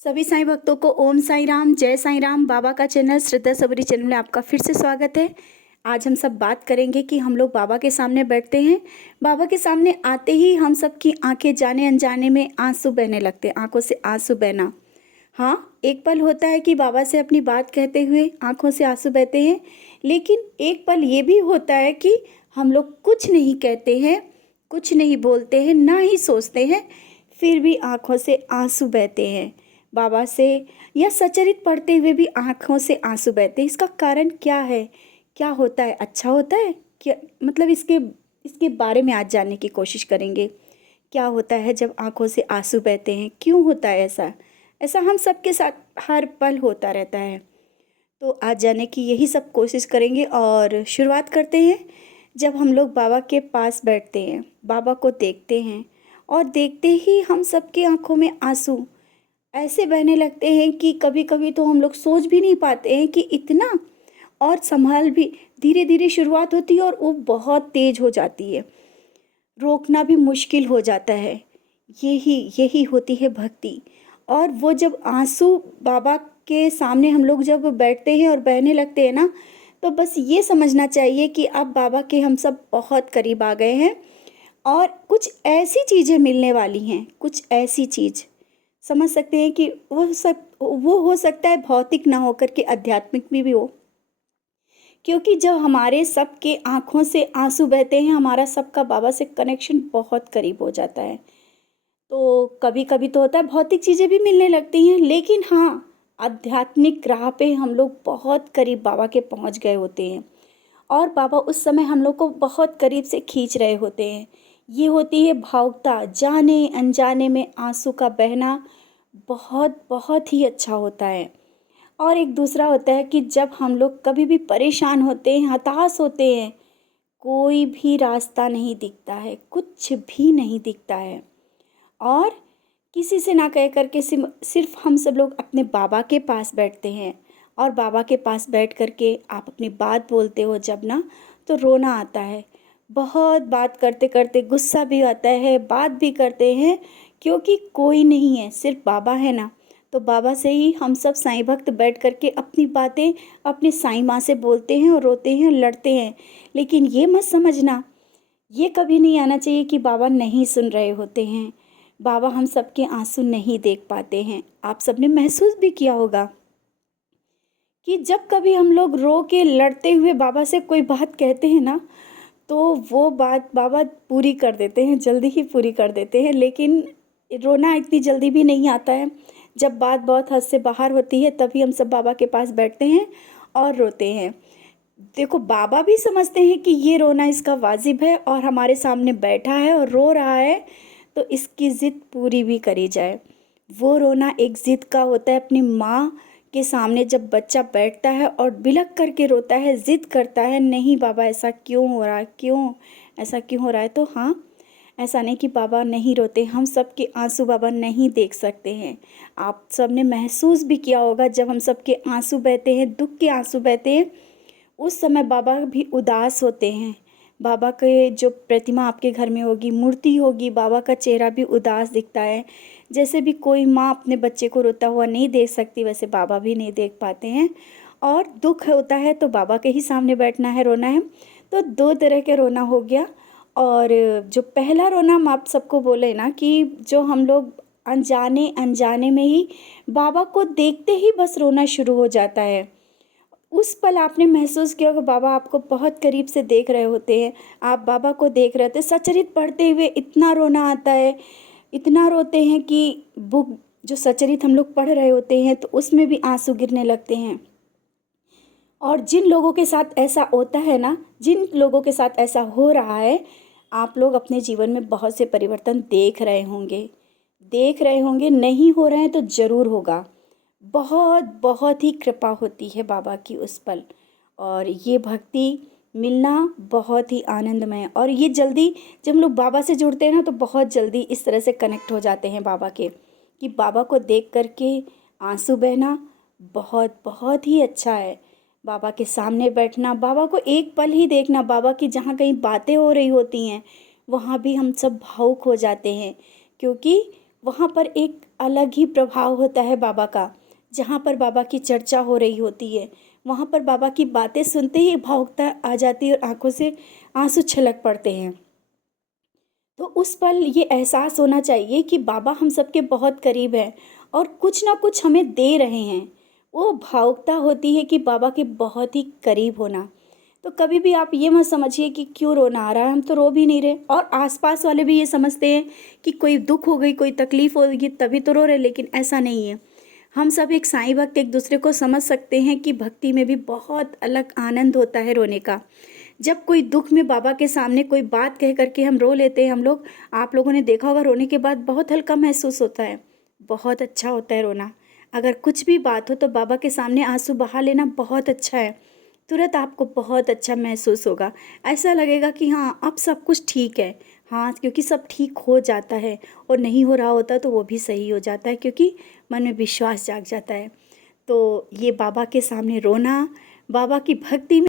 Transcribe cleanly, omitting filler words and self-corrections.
सभी साईं भक्तों को ओम साईं राम, जय साईं राम। बाबा का चैनल श्रद्धा सबरी चैनल में आपका फिर से स्वागत है। आज हम सब बात करेंगे कि हम लोग बाबा के सामने बैठते हैं। बाबा के सामने आते ही हम सब की आंखें जाने अनजाने में आंसू बहने लगते हैं, आंखों से आंसू बहना। हाँ, एक पल होता है कि बाबा से अपनी बात कहते हुए आंखों से आंसू बहते हैं, लेकिन एक पल ये भी होता है कि हम लोग कुछ नहीं कहते हैं, कुछ नहीं बोलते हैं, ना ही सोचते हैं, फिर भी आंखों से आंसू बहते हैं बाबा से, या सचरित पढ़ते हुए भी आंखों से आंसू बहते हैं। इसका कारण क्या है, क्या होता है, अच्छा होता है क्या? मतलब इसके इसके बारे में आज जानने की कोशिश करेंगे। क्या होता है जब आंखों से आंसू बहते हैं, क्यों होता है ऐसा? ऐसा हम सबके साथ हर पल होता रहता है। तो आज जानने की यही सब कोशिश करेंगे और शुरुआत करते हैं। जब हम लोग बाबा के पास बैठते हैं, बाबा को देखते हैं और देखते ही हम सबकी आंखों में आंसू ऐसे बहने लगते हैं कि कभी कभी तो हम लोग सोच भी नहीं पाते हैं कि इतना, और संभाल भी धीरे धीरे शुरुआत होती है और वो बहुत तेज हो जाती है, रोकना भी मुश्किल हो जाता है। यही यही होती है भक्ति। और वो जब आंसू बाबा के सामने हम लोग जब बैठते हैं और बहने लगते हैं ना, तो बस ये समझना चाहिए कि अब बाबा के हम सब बहुत करीब आ गए हैं और कुछ ऐसी चीज़ें मिलने वाली हैं, कुछ ऐसी चीज़ समझ सकते हैं कि वो हो सकता है भौतिक ना होकर के आध्यात्मिक भी हो। क्योंकि जब हमारे सबके आँखों से आँसू बहते हैं, हमारा सबका बाबा से कनेक्शन बहुत करीब हो जाता है। तो कभी-कभी तो होता है भौतिक चीज़ें भी मिलने लगती हैं, लेकिन हाँ, आध्यात्मिक राह पे हम लोग बहुत करीब बाबा के पहुँच गए होते हैं और बाबा उस समय हम लोग को बहुत करीब से खींच रहे होते हैं। ये होती है भावुकता, जाने-अनजाने में आँसू का बहना बहुत बहुत ही अच्छा होता है। और एक दूसरा होता है कि जब हम लोग कभी भी परेशान होते हैं, हताश होते हैं, कोई भी रास्ता नहीं दिखता है, कुछ भी नहीं दिखता है, और किसी से ना कह कर के सिर्फ हम सब लोग अपने बाबा के पास बैठते हैं। और बाबा के पास बैठ कर के आप अपनी बात बोलते हो जब ना, तो रोना आता है। बहुत बात करते करते गुस्सा भी आता है, बात भी करते हैं, क्योंकि कोई नहीं है, सिर्फ बाबा है ना। तो बाबा से ही हम सब साईं भक्त बैठ कर के अपनी बातें अपनी साईं माँ से बोलते हैं और रोते हैं, लड़ते हैं। लेकिन ये मत समझना, ये कभी नहीं आना चाहिए कि बाबा नहीं सुन रहे होते हैं। बाबा हम सबके आंसू नहीं देख पाते हैं। आप सबने महसूस भी किया होगा कि जब कभी हम लोग रो के लड़ते हुए बाबा से कोई बात कहते हैं ना, तो वो बात बाबा पूरी कर देते हैं, जल्दी ही पूरी कर देते हैं। लेकिन रोना इतनी जल्दी भी नहीं आता है। जब बात बहुत हद से बाहर होती है, तभी हम सब बाबा के पास बैठते हैं और रोते हैं। देखो, बाबा भी समझते हैं कि ये रोना इसका वाजिब है और हमारे सामने बैठा है और रो रहा है, तो इसकी ज़िद पूरी भी करी जाए। वो रोना एक ज़िद का होता है। अपनी माँ के सामने जब बच्चा बैठता है और बिलख करके रोता है, ज़िद करता है, नहीं बाबा ऐसा क्यों हो रहा है, क्यों ऐसा क्यों हो रहा है, तो हाँ, ऐसा नहीं कि बाबा नहीं रोते, हम सब के आंसू बाबा नहीं देख सकते हैं। आप सब ने महसूस भी किया होगा, जब हम सब के आंसू बहते हैं, दुख के आंसू बहते हैं, उस समय बाबा भी उदास होते हैं। बाबा के जो प्रतिमा आपके घर में होगी, मूर्ति होगी, बाबा का चेहरा भी उदास दिखता है। जैसे भी कोई माँ अपने बच्चे को रोता हुआ नहीं देख सकती, वैसे बाबा भी नहीं देख पाते हैं। और दुख होता है तो बाबा के ही सामने बैठना है, रोना है। तो दो तरह के रोना हो गया। और जो पहला रोना हम आप सबको बोले ना, कि जो हम लोग अनजाने अनजाने में ही बाबा को देखते ही बस रोना शुरू हो जाता है। उस पल आपने महसूस किया होगा बाबा आपको बहुत करीब से देख रहे होते हैं, आप बाबा को देख रहे होते हैं, सचरित पढ़ते हुए इतना रोना आता है, इतना रोते हैं कि बुक जो सचरित हम लोग पढ़ रहे होते हैं तो उसमें भी आंसू गिरने लगते हैं। और जिन लोगों के साथ ऐसा होता है ना, जिन लोगों के साथ ऐसा हो रहा है, आप लोग अपने जीवन में बहुत से परिवर्तन देख रहे होंगे, नहीं हो रहे हैं तो ज़रूर होगा। बहुत बहुत ही कृपा होती है बाबा की उस पल। और ये भक्ति मिलना बहुत ही आनंदमय है। और ये जल्दी जब हम लोग बाबा से जुड़ते हैं ना, तो बहुत जल्दी इस तरह से कनेक्ट हो जाते हैं बाबा के, कि बाबा को देख करके आंसू बहना बहुत बहुत ही अच्छा है। बाबा के सामने बैठना, बाबा को एक पल ही देखना, बाबा की जहाँ कहीं बातें हो रही होती हैं, वहाँ भी हम सब भावुक हो जाते हैं, क्योंकि वहाँ पर एक अलग ही प्रभाव होता है बाबा का। जहाँ पर बाबा की चर्चा हो रही होती है, वहाँ पर बाबा की बातें सुनते ही भावुकता आ जाती है और आंखों से आंसू छलक पड़ते हैं। तो उस पल ये एहसास होना चाहिए कि बाबा हम सबके बहुत करीब हैं और कुछ ना कुछ हमें दे रहे हैं। वो भावुकता होती है कि बाबा के बहुत ही करीब होना। तो कभी भी आप ये मत समझिए कि क्यों रोना आ रहा है, हम तो रो भी नहीं रहे। और आसपास वाले भी ये समझते हैं कि कोई दुख हो गई, कोई तकलीफ हो गई तभी तो रो रहे, लेकिन ऐसा नहीं है। हम सब एक साईं भक्त एक दूसरे को समझ सकते हैं कि भक्ति में भी बहुत अलग आनंद होता है रोने का। जब कोई दुख में बाबा के सामने कोई बात कह करके हम रो लेते हैं, हम लोग, आप लोगों ने देखा होगा, रोने के बाद बहुत हल्का महसूस होता है, बहुत अच्छा होता है रोना। अगर कुछ भी बात हो तो बाबा के सामने आंसू बहा लेना बहुत अच्छा है। तुरंत आपको बहुत अच्छा महसूस होगा। ऐसा लगेगा कि हाँ, अब सब कुछ ठीक है। हाँ, क्योंकि सब ठीक हो जाता है, और नहीं हो रहा होता तो वो भी सही हो जाता है, क्योंकि मन में विश्वास जाग जाता है। तो ये बाबा के सामने रोना, बाबा की भक्ति में